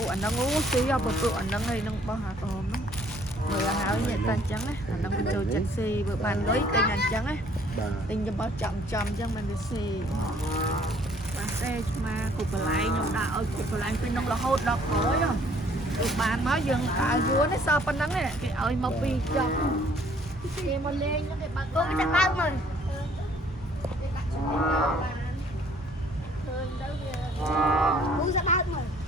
ពួកអាហ្នឹងអូស៊ីអបើពួកអាហ្នឹងឯងនឹងបោះអាក្រមហ្នឹងមើលហើយញាក់តែអញ្ចឹងណាអាហ្នឹងវាចូលចិត្តស៊ីបើបានលុយទិញអញ្ចឹងណាទិញចំបោះចំអញ្ចឹងមិនវាស៊ីបាទទេឆ្មាគ្រប់កន្លែងខ្ញុំដាក់ឲ្យគ្រប់កន្លែងពេលនោះរហូតដល់ក្រោយទៅបានមកយើងដើរយួននេះសោះប៉ុណ្ណឹងគេឲ្យមកពីចប់គេមកលេងគេបើកគោគេទៅបើកមើលគេដាក់ឈ្មោះបានឃើញទៅវាគូសបើកមើល